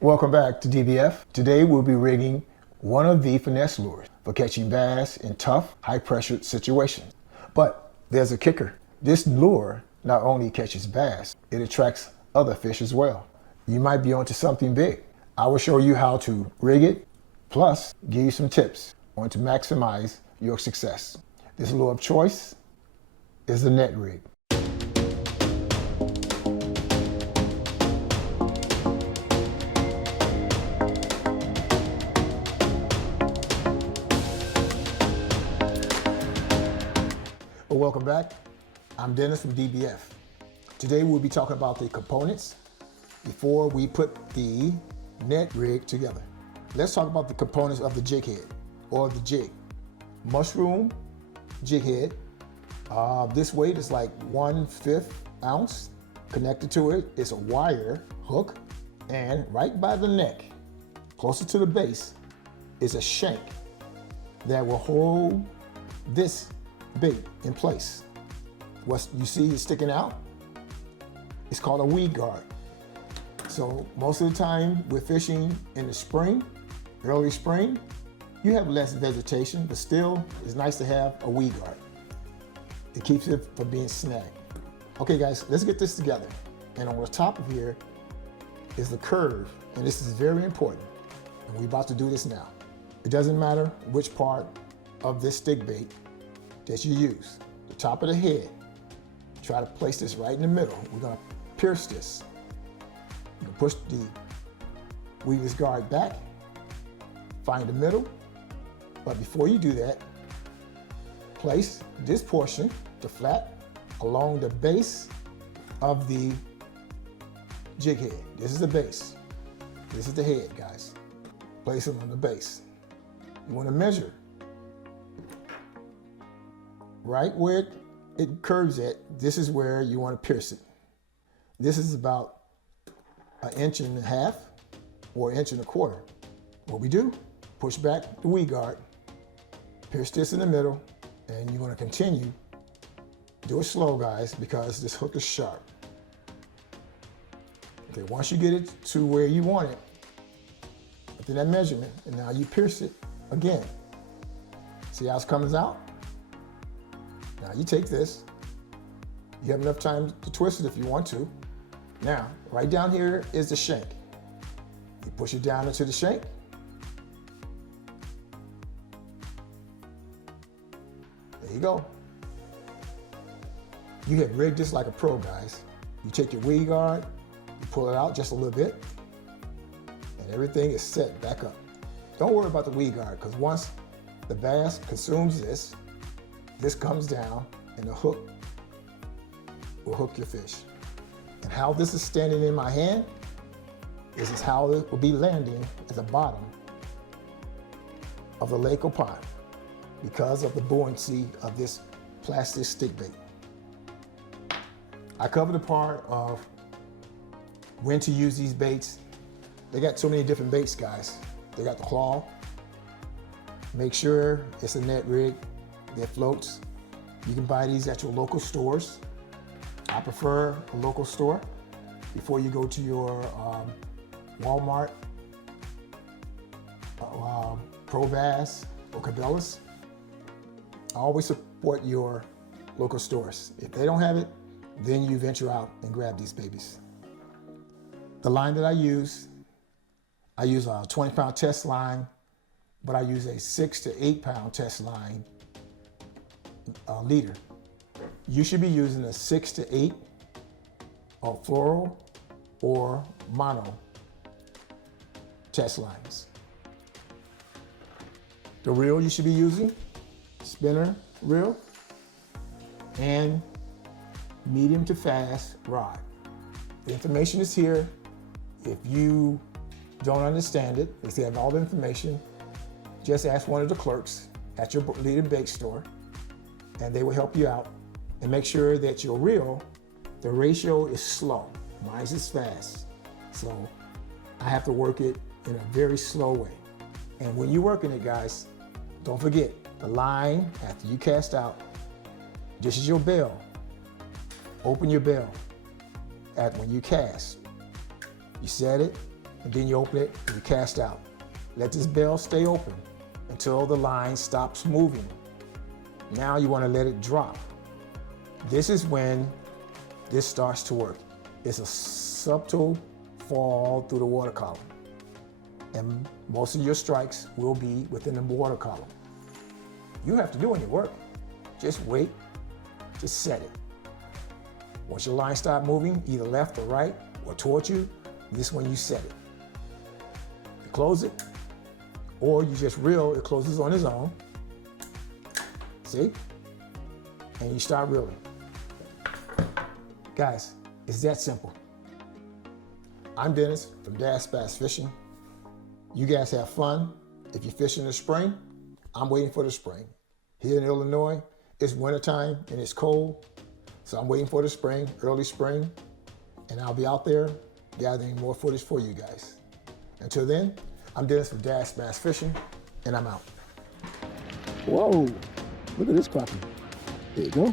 Welcome back to DBF. Today we'll be rigging one of the finesse lures for catching bass in tough, high-pressured situations. But there's a kicker. This lure not only catches bass, it attracts other fish as well. You might be onto something big. I will show you how to rig it, plus give you some tips on to maximize your success. This lure of choice is the Ned Rig. Welcome back. I'm Dennis from DBF. Today we'll be talking about the components before we put the Ned Rig together. Let's talk about the components of the jig head or the jig. Mushroom jig head. This weight is like 1/5 ounce. Connected to it is a wire hook, and right by the neck, closer to the base, is a shank that will hold this bait in place. What you see is sticking out, it's called a weed guard. So most of the time we're fishing in the spring, early spring, you have less vegetation, but still it's nice to have a weed guard. It keeps it from being snagged. Okay guys, let's get this together. And on the top of here is the curve, and this is very important. And we're about to do this now. It doesn't matter which part of this stick bait that you use. The top of the head, try to place this right in the middle. We're gonna pierce this. You push the weedless guard back, find the middle, but before you do that, place this portion, the flat, along the base of the jig head. This is the base. This is the head, guys. Place it on the base. You wanna measure right where it curves at. This is where you want to pierce it. This is about 1.5 inches or 1.25 inches. What we do, push back the weed guard, pierce this in the middle, and you're going to continue. Do it slow, guys, because this hook is sharp. Okay, once you get it to where you want it, within that measurement, and now you pierce it again. See how it comes out? Now you take this, you have enough time to twist it if you want to. Now, right down here is the shank. You push it down into the shank. There you go. You have rigged this like a pro, guys. You take your weed guard, you pull it out just a little bit, and everything is set back up. Don't worry about the weed guard, because once the bass consumes this comes down and the hook will hook your fish. And how this is standing in my hand, this is how it will be landing at the bottom of the lake or pond because of the buoyancy of this plastic stick bait. I covered the part of when to use these baits. They got so many different baits, guys. They got the claw. Make sure it's a Ned Rig that floats. You can buy these at your local stores. I prefer a local store before you go to your Walmart, Pro Bass, or Cabela's. I always support your local stores. If they don't have it, then you venture out and grab these babies. The line that I use a 20-pound test line, but I use a 6 to 8 pound test line leader. You should be using a 6 to 8 or fluoro or mono test lines. The reel you should be using, spinner reel, and medium to fast rod. The information is here. If you don't understand it, if you have all the information, just ask one of the clerks at your leading bait store, and they will help you out. And make sure that your reel, the ratio is slow. Mine is fast. So I have to work it in a very slow way. And when you're working it, guys, don't forget the line after you cast out. This is your bell. Open your bell when you cast. You set it, and then you open it and you cast out. Let this bell stay open until the line stops moving. Now you want to let it drop. This is when this starts to work. It's a subtle fall through the water column. And most of your strikes will be within the water column. You don't have to do any work. Just wait, just set it. Once your line starts moving, either left or right or towards you, this is when you set it. You close it, or you just reel, it closes on its own. See? And you start reeling. Guys, it's that simple. I'm Dennis from Dash Bass Fishing. You guys have fun. If you fish in the spring, I'm waiting for the spring. Here in Illinois, it's wintertime and it's cold, so I'm waiting for the spring, early spring, and I'll be out there gathering more footage for you guys. Until then, I'm Dennis from Dash Bass Fishing, and I'm out. Whoa, look at this crappie. There you go.